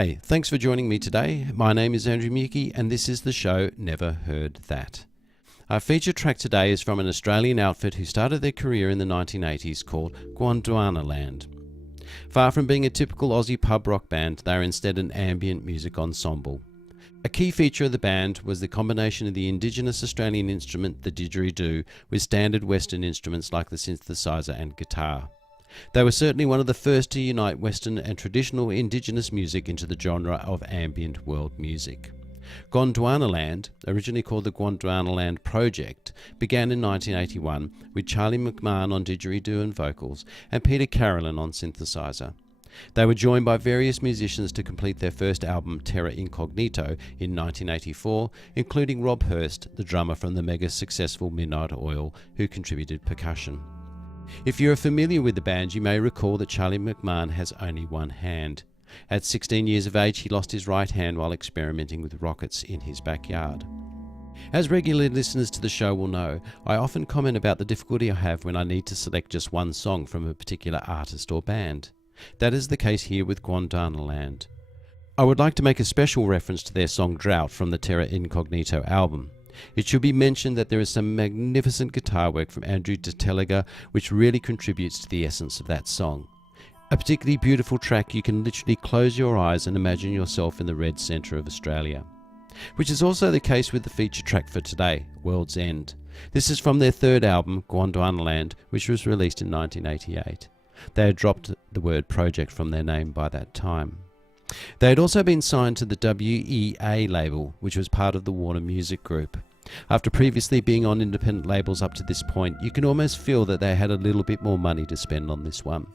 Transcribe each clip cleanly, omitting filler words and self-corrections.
Hi, thanks for joining me today. My name is Andrew Muecke and this is the show Never Heard That. Our featured track today is from an Australian outfit who started their career in the 1980s called Gondwanaland. Far from being a typical Aussie pub rock band, they are instead an ambient music ensemble. A key feature of the band was the combination of the Indigenous Australian instrument, the didgeridoo, with standard Western instruments like the synthesizer and guitar. They were certainly one of the first to unite Western and traditional Indigenous music into the genre of ambient world music. Gondwanaland, originally called the Gondwanaland Project, began in 1981 with Charlie McMahon on didgeridoo and vocals and Peter Carolyn on synthesizer. They were joined by various musicians to complete their first album Terra Incognito in 1984, including Rob Hurst, the drummer from the mega successful Midnight Oil, who contributed percussion. If you are familiar with the band, you may recall that Charlie McMahon has only one hand. At 16 years of age, he lost his right hand while experimenting with rockets in his backyard. As regular listeners to the show will know, I often comment about the difficulty I have when I need to select just one song from a particular artist or band. That is the case here with Gondwanaland. I would like to make a special reference to their song Drought from the Terra Incognito album. It should be mentioned that there is some magnificent guitar work from Andrew Deteliger which really contributes to the essence of that song. A particularly beautiful track you can literally close your eyes and imagine yourself in the red centre of Australia. Which is also the case with the feature track for today, World's End. This is from their third album, Gondwanaland, which was released in 1988. They had dropped the word project from their name by that time. They had also been signed to the WEA label, which was part of the Warner Music Group. After previously being on independent labels up to this point, you can almost feel that they had a little bit more money to spend on this one.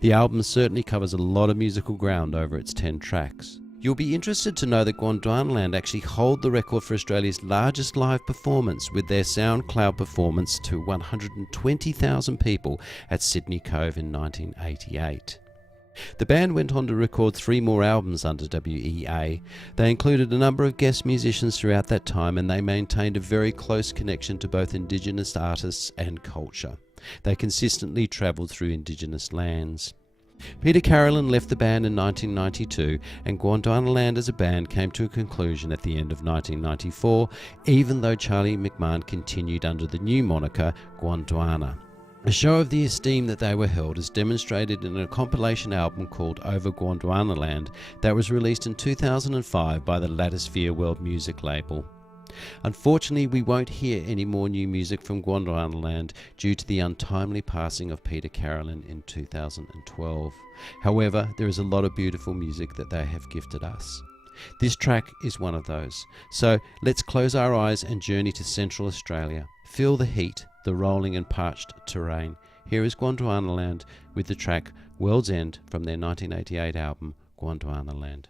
The album certainly covers a lot of musical ground over its 10 tracks. You'll be interested to know that Gondwanaland actually hold the record for Australia's largest live performance with their SoundCloud performance to 120,000 people at Sydney Cove in 1988. The band went on to record 3 more albums under WEA. They included a number of guest musicians throughout that time, and they maintained a very close connection to both Indigenous artists and culture. They consistently travelled through Indigenous lands. Peter Carolyn left the band in 1992, and Gondwanaland as a band came to a conclusion at the end of 1994, even though Charlie McMahon continued under the new moniker Gondwana. A show of the esteem that they were held is demonstrated in a compilation album called Over Gondwanaland that was released in 2005 by the Latosphere World Music label. Unfortunately, we won't hear any more new music from Gondwanaland due to the untimely passing of Peter Carolyn in 2012. However, there is a lot of beautiful music that they have gifted us. This track is one of those. So let's close our eyes and journey to Central Australia. Feel the heat, the rolling and parched terrain. Here is Gondwanaland with the track World's End from their 1988 album Gondwanaland.